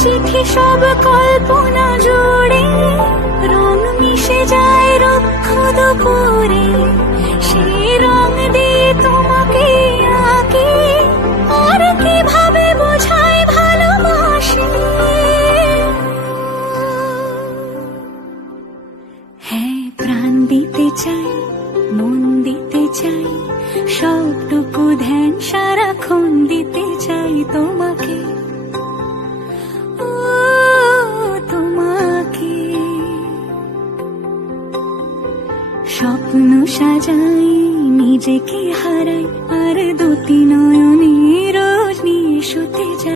চিঠি সব কল্পনা জুড়ে, রং মিশে যায় রুক্ষ দুপুরে, সেই রং দিয়ে তোমাকে আঁকি, আর কিভাবে বোঝাই ভালোবাসি। হ্যাঁ, প্রাণ দিতে চাই, মন দিতে চাই, সবটুকু ধ্যান সারাক্ষণ দিতে চাই তোমাকে, ও তোমাকে। স্বপ্ন সাজাই নিজেকে